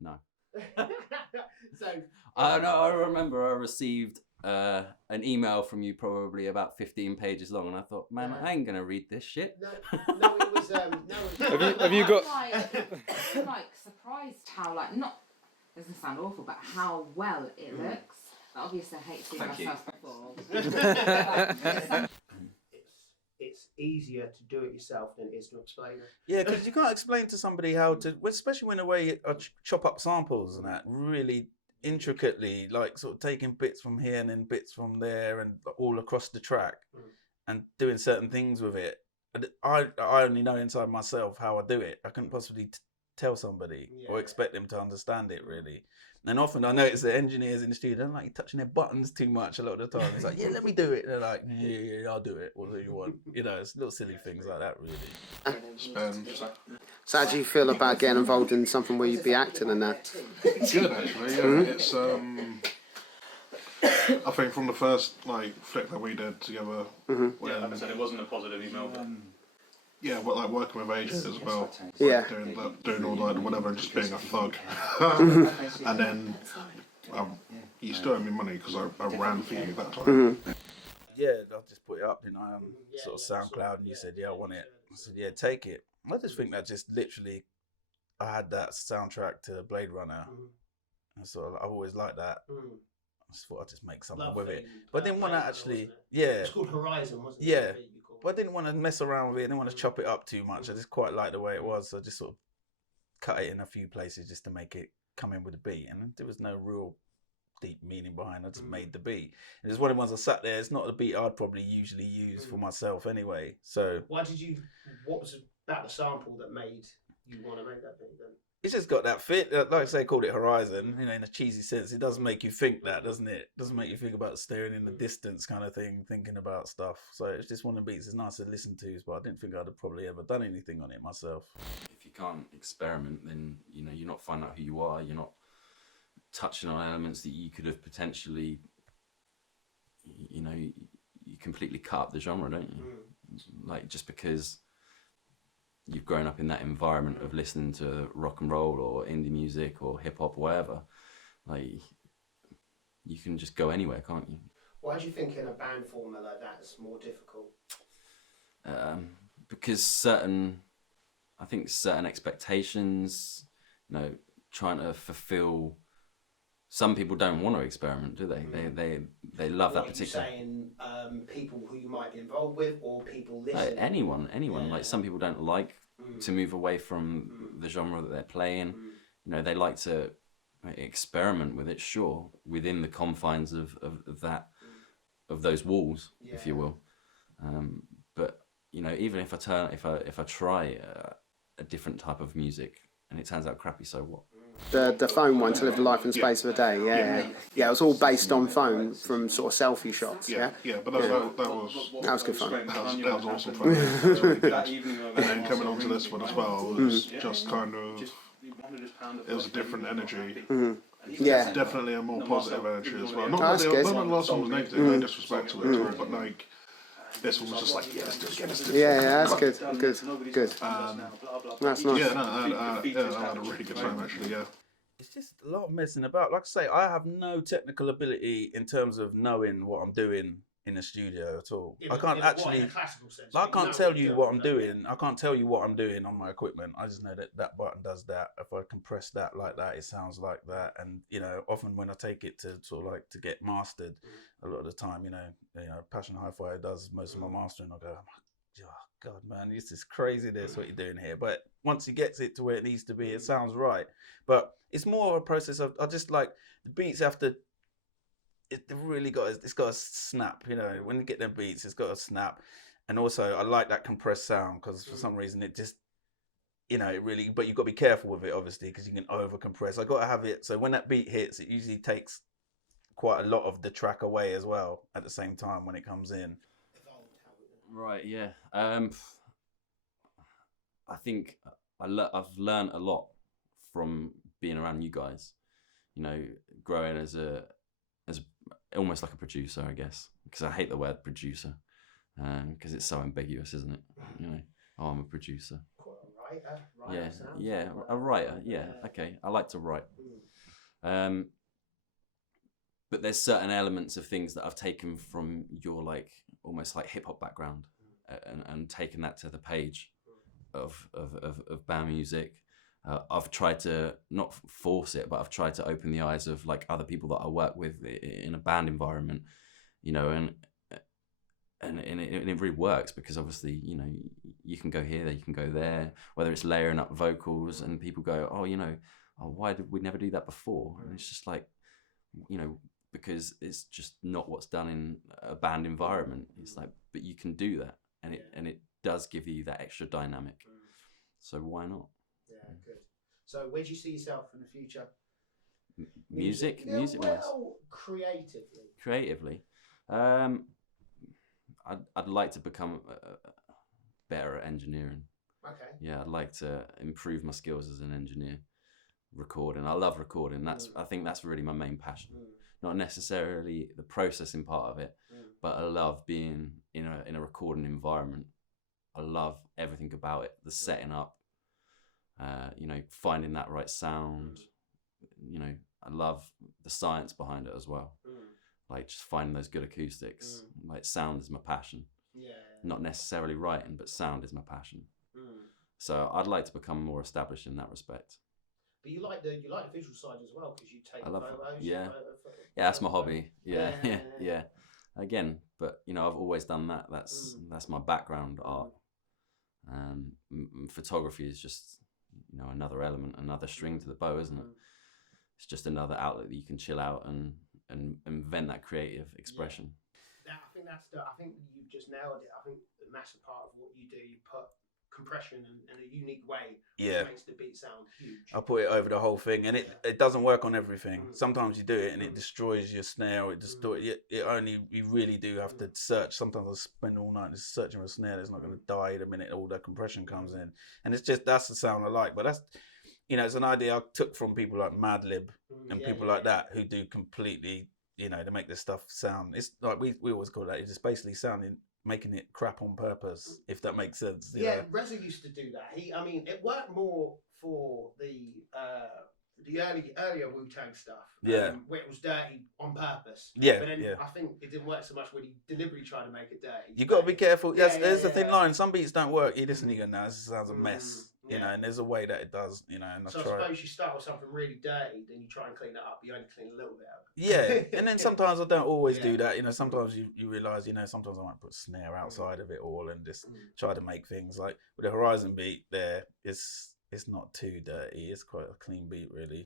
No. So I remember I received an email from you probably about 15 pages long, and I thought, man, I ain't gonna read this shit. No, it was Have you got? I'm like surprised how not doesn't sound awful, but how well it looks. Obviously, I hate seeing myself before. It's easier to do it yourself than it is to explain it. Yeah, because you can't explain to somebody how to, especially when the way I chop up samples and that really intricately, like sort of taking bits from here and then bits from there and all across the track and doing certain things with it. I only know inside myself how I do it. I couldn't possibly tell somebody or expect them to understand it really. And often I notice that engineers in the studio don't like touching their buttons too much a lot of the time. It's like, yeah, let me do it. And they're like, yeah, I'll do it. What do you want? You know, it's little silly things like that, really. So how do you feel about getting involved in something where you'd be acting and that? Good, actually. Yeah. It's I think from the first flick that we did together, when, Like I said, it wasn't a positive email. yeah, email with agents as well. Yeah. Doing all that, whatever, and just being a thug. And then you still owe me money because I ran for you that time. Yeah, I just put it up, didn't I? Sort of SoundCloud, and you said, yeah, I want it. I said, yeah, take it. I just think that just literally, I had that soundtrack to Blade Runner. And so I've always liked that. I just thought I'd just make something with it. But I didn't want to actually, It's called Horizon, wasn't it? Yeah. But I didn't want to mess around with it. I didn't want to chop it up too much. I just quite liked the way it was. So I just sort of cut it in a few places just to make it come in with a beat. And there was no real deep meaning behind it. I just made the beat. And it's one of the ones I sat there. It's not the beat I'd probably usually use for myself anyway. So what was it about the sample that made you want to make that beat then? it's just got that fit. Like I say, called it Horizon, in a cheesy sense. It does make you think that, doesn't it? It doesn't make you think about staring in the distance kind of thing, thinking about stuff. So it's just one of the beats it's nice to listen to, but I didn't think I'd have probably ever done anything on it myself. If you can't experiment, then you're not finding out who you are. You're not touching on elements that you could have potentially, you completely cut up the genre, don't you? Like, just because you've grown up in that environment of listening to rock and roll or indie music or hip hop or whatever, like, you can just go anywhere, can't you? Why do you think in a band formula that's more difficult? Because certain expectations, trying to fulfill. Some people don't want to experiment, do they? They love that particular. Are you saying people who you might be involved with, or people listening? Anyone. Yeah. Like, some people don't like to move away from the genre that they're playing. They like to experiment with it, sure, within the confines of those walls, if you will. But even if I try a different type of music and it turns out crappy, so what? The phone one, To Live the Life in Space of a Day, yeah, it was all based on phone from sort of selfie shots, Yeah, but that was good fun. That was awesome fun. That was really good. And then coming on to this one as well was just kind of, it was a different energy. Yeah, Definitely a more positive energy as well. Not that the last one was negative, no disrespect to it at all, but this one was just like, let's do it again, let's do it. Yeah, that's good. That's nice. I had a really good time actually, yeah. It's just a lot of messing about. Like I say, I have no technical ability in terms of knowing what I'm doing in the studio at all. I can't actually. I can't tell you what I'm doing. I can't tell you what I'm doing on my equipment. I just know that button does that. If I compress that like that, it sounds like that. And often when I take it to sort of to get mastered, a lot of the time, Passion Hi-Fi does most of my mastering. I go, oh God, man, this is craziness what you're doing here. But once he gets it to where it needs to be, it sounds right. But it's more of a process of, I just like the beats have to. It's got to snap, when you get them beats, it's got to snap. And also I like that compressed sound because for some reason it just, it really, but you've got to be careful with it obviously because you can over compress. I got to have it so when that beat hits, it usually takes quite a lot of the track away as well at the same time when it comes in. Right, yeah. I think I've learned a lot from being around you guys, growing as almost like a producer, I guess, because I hate the word producer, because it's so ambiguous, isn't it? I'm a producer. Yeah, sounds yeah, like a writer. Yeah, okay. I like to write. But there's certain elements of things that I've taken from your like almost like hip hop background, and taken that to the page of band music. I've tried to not force it, but I've tried to open the eyes of like other people that I work with in a band environment, you know, and it really works because obviously, you know, you can go here, you can go there, whether it's layering up vocals and people go, oh, you know, oh, why did we never do that before? And it's just like, you know, because it's just not what's done in a band environment. It's like, but you can do that, and it does give you that extra dynamic. So why not? Yeah, good. So where do you see yourself in the future? Music wise. Well, creatively, I'd like to become better at engineering. Okay. Yeah, I'd like to improve my skills as an engineer. Recording, I love recording. I think that's really my main passion. Not necessarily the processing part of it, but I love being in a recording environment. I love everything about it, the setting up, you know, finding that right sound. You know, I love the science behind it as well. Like just finding those good acoustics. Like sound is my passion. Yeah. Not necessarily writing, but sound is my passion. So I'd like to become more established in that respect. But you like the visual side as well because you take photos. Yeah, that's my hobby. Yeah. Again, but you know, I've always done that. That's my background, art. Photography is just, you know, another element, another string to the bow, isn't it? It's just another outlet that you can chill out and vent that creative expression. Yeah. I think you've just nailed it. I think the massive part of what you do, you put compression in a unique way, which makes the beat sound huge. I put it over the whole thing, and it doesn't work on everything. Sometimes you do it and it destroys your snare. You really do have to search. Sometimes I spend all night just searching for a snare that's not going to die the minute all that compression comes in, and it's just, that's the sound I like. But that's, you know, it's an idea I took from people like Madlib and people like that who do completely, you know, to make this stuff sound. It's like we always call that. It's just basically making it crap on purpose, if that makes sense. Yeah, Reza used to do that. It worked more for the earlier Wu-Tang stuff. Where it was dirty on purpose. Yeah. But then I think it didn't work so much when he deliberately tried to make it dirty. You got to be careful. There's a thin line. Some beats don't work. You listen, you go, no, this sounds a mess. You know, and there's a way that it does, you know. And so I suppose you start with something really dirty, then you try and clean it up. You only clean a little bit of it. Yeah, and then sometimes I don't always do that. You know, sometimes you realise, you know, sometimes I might put snare outside of it all and just try to make things like with the Horizon beat there. It's not too dirty. It's quite a clean beat, really.